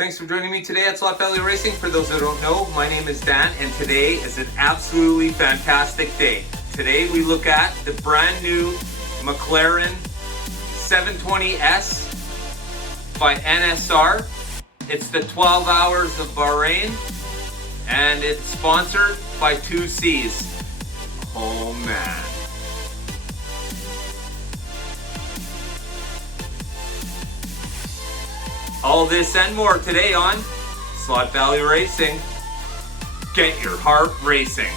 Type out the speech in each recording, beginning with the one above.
Thanks for joining me today at Slot Valley Racing. For those that don't know, my name is Dan, and today is an absolutely fantastic day. Today we look at the brand new McLaren 720S by NSR. It's the 12 Hours of Bahrain, and it's sponsored by 2Cs. Oh man. All this and more today on Slot Valley Racing. Get your heart racing.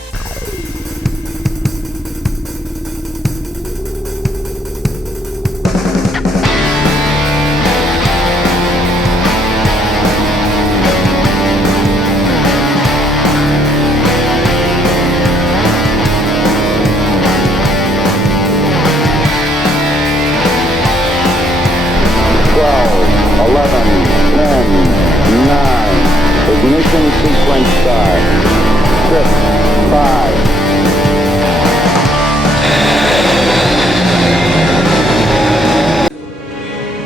Ignition sequence start. 6, 5.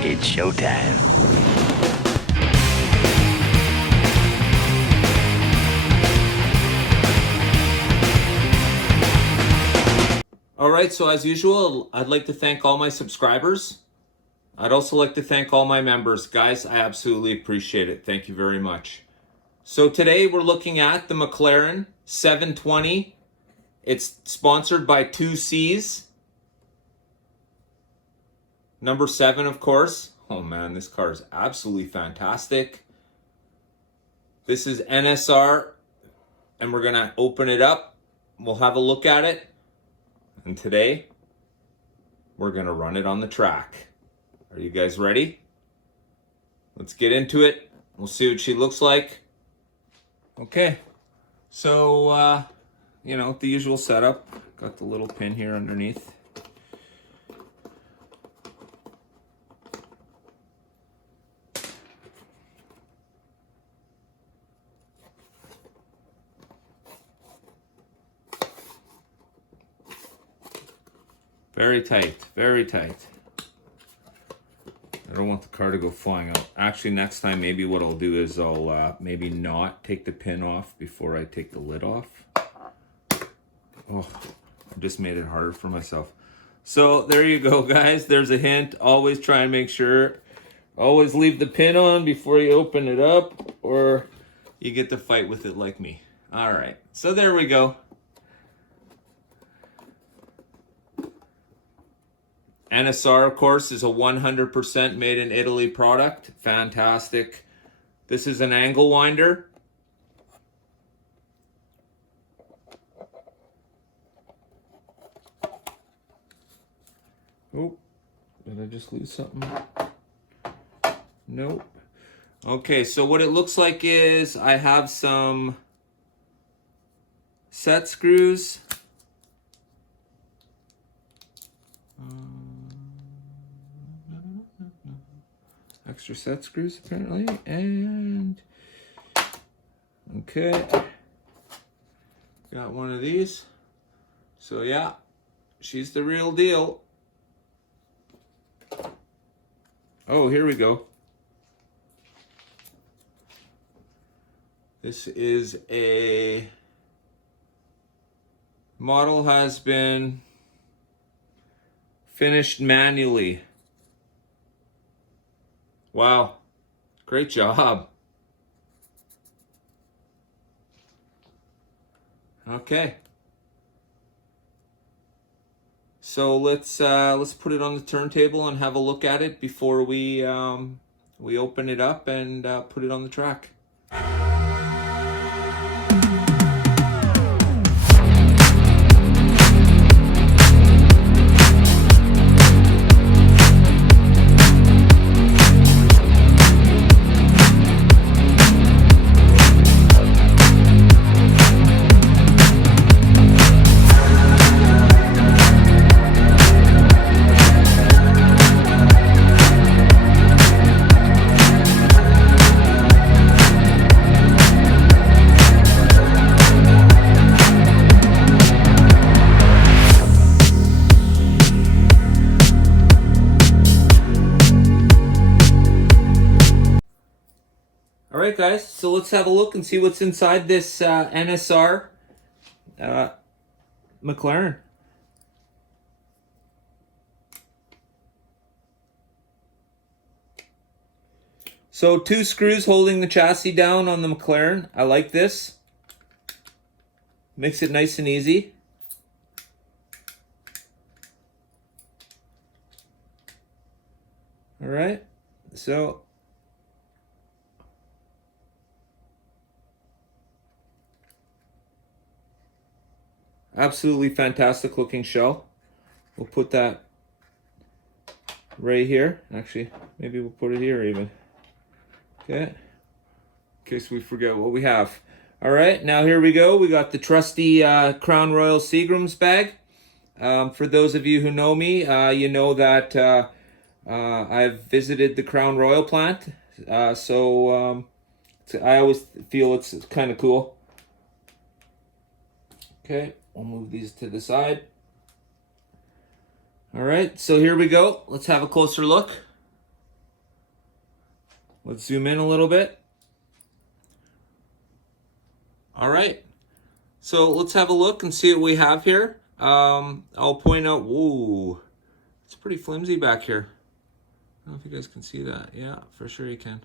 It's showtime. Alright, so as usual, I'd like to thank all my subscribers. I'd also like to thank all my members. Guys, I absolutely appreciate it. Thank you very much. So today we're looking at the McLaren 720. It's sponsored by 2Cs. Number 7, of course. Oh man, this car is absolutely fantastic. This is NSR, and we're gonna open it up. We'll have a look at it. And today, we're gonna run it on the track. Are you guys ready? Let's get into it. We'll see what she looks like. Okay, so, the usual setup. Got the little pin here underneath. Very tight, very tight. I don't want the car to go flying out. Actually, next time, maybe what I'll do is I'll maybe not take the pin off before I take the lid off. Oh, I just made it harder for myself. So there you go, guys. There's a hint. Always try and make sure. Always leave the pin on before you open it up, or you get to fight with it like me. All right, so there we go. NSR, of course, is a 100% made in Italy product. Fantastic. This is an angle winder. Oh, did I just lose something? Nope. Okay, so what it looks like is I have some set screws. Extra set screws apparently, and okay, got one of these. So yeah, she's the real deal. Oh, here we go. This is a model, has been finished manually. Wow, great job. Okay. So let's put it on the turntable and have a look at it before we open it up and put it on the track. All right, guys, so let's have a look and see what's inside this NSR McLaren. So 2 screws holding the chassis down on the McLaren. I like this. Makes it nice and easy. All right, so absolutely fantastic looking shell. We'll put that right here. Actually, maybe we'll put it here even. Okay, in case we forget what we have. All right, now here we go. We got the trusty Crown Royal Seagram's bag. For those of you who know me, you know that I've visited the Crown Royal plant. So I always feel it's kind of cool. Okay, we'll move these to the side. All right, so here we go. Let's have a closer look. Let's zoom in a little bit. All right, so let's have a look and see what we have here. I'll point out, whoa, it's pretty flimsy back here. I don't know if you guys can see that. Yeah, for sure you can.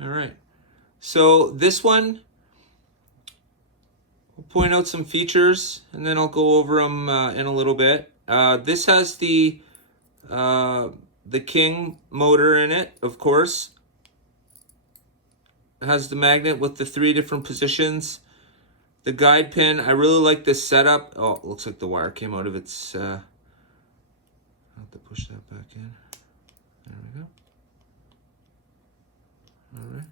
All right, so this one, we'll point out some features and then I'll go over them in a little bit. This has the King motor in it, of course. It has the magnet with the 3 different positions. The guide pin, I really like this setup. Oh, it looks like the wire came out of its... I'll have to push that back in. There we go. All right.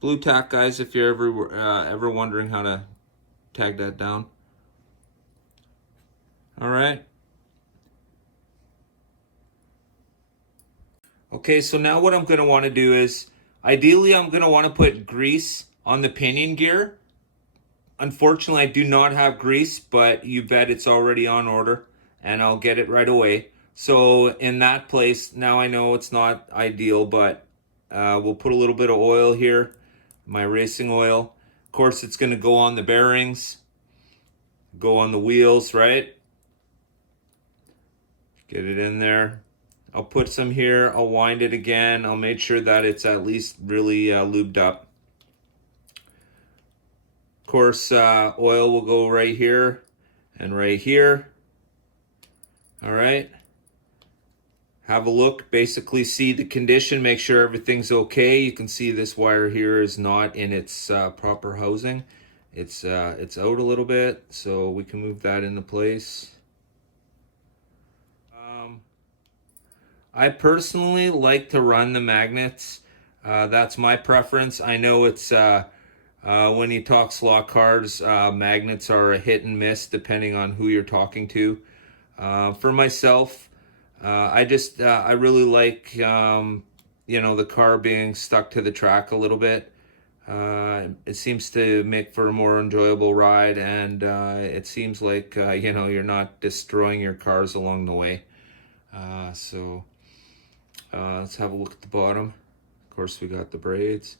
Blue tack, guys, if you're ever wondering how to tag that down. All right. Okay, so now what I'm going to want to do is, ideally I'm going to want to put grease on the pinion gear. Unfortunately, I do not have grease, but you bet it's already on order and I'll get it right away. So in that place, now I know it's not ideal, but we'll put a little bit of oil here, my racing oil. Of course, it's going to go on the bearings, go on the wheels, right? Get it in there. I'll put some here, I'll wind it again. I'll make sure that it's at least really lubed up. Of course, oil will go right here and right here. All right. Have a look, basically see the condition, make sure everything's okay. You can see this wire here is not in its proper housing. It's out a little bit, so we can move that into place. I personally like to run the magnets. That's my preference. I know it's when you talk slot cars, magnets are a hit and miss depending on who you're talking to. For myself, I really like the car being stuck to the track a little bit. It seems to make for a more enjoyable ride, and it seems like you're not destroying your cars along the way. So let's have a look at the bottom. Of course, we got the braids.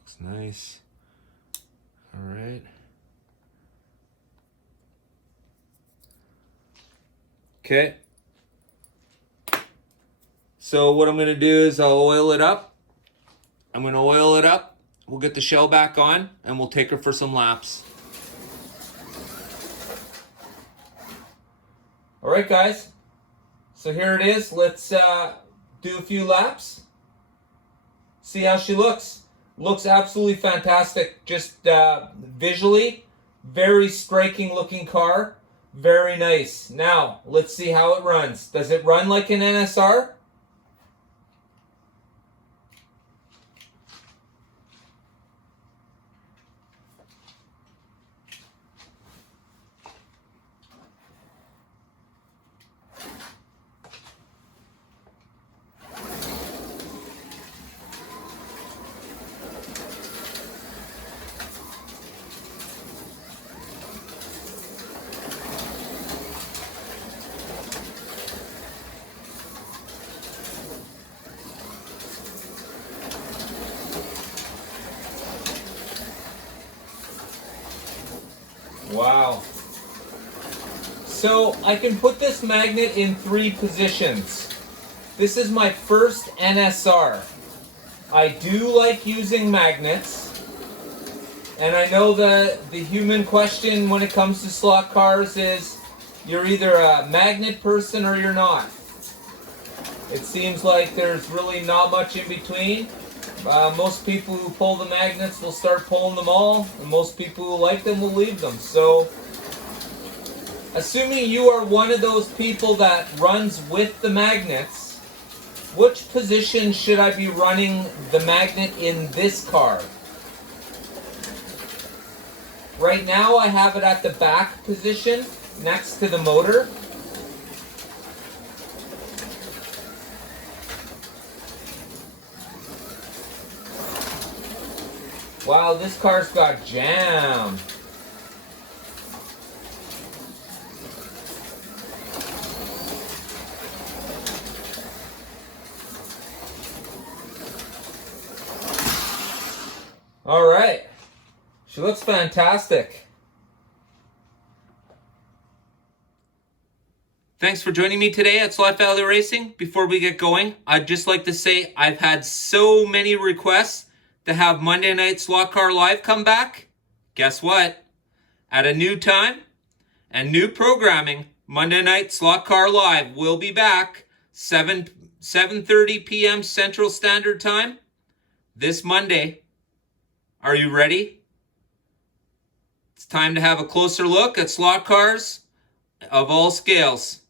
Looks nice. All right. Okay. So what I'm going to do is I'll oil it up. I'm going to oil it up. We'll get the shell back on and we'll take her for some laps. All right, guys. So here it is. Let's do a few laps. See how she looks. Looks absolutely fantastic. Just visually, very striking looking car. Very nice. Now, let's see how it runs. Does it run like an NSR? Wow. So I can put this magnet in 3 positions. This is my first NSR. I do like using magnets. And I know the human question when it comes to slot cars is you're either a magnet person or you're not. It seems like there's really not much in between. Most people who pull the magnets will start pulling them all, and most people who like them will leave them. So, assuming you are one of those people that runs with the magnets, which position should I be running the magnet in this car? Right now I have it at the back position next to the motor. Wow, this car's got jam. All right. She looks fantastic. Thanks for joining me today at Slot Valley Racing. Before we get going, I'd just like to say I've had so many requests to have Monday Night Slot Car Live come back. Guess what? At a new time and new programming, Monday Night Slot Car Live will be back 7:30 p.m. Central Standard Time this Monday. Are you ready? It's time to have a closer look at slot cars of all scales.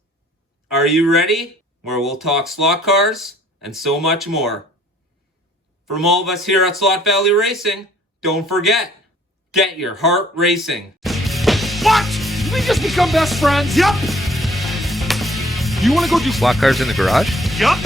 Are you ready? Where we'll talk slot cars and so much more. From all of us here at Slot Valley Racing, don't forget, get your heart racing. What? Did we just become best friends? Yep. You want to go do Slot cars in the garage? Yep.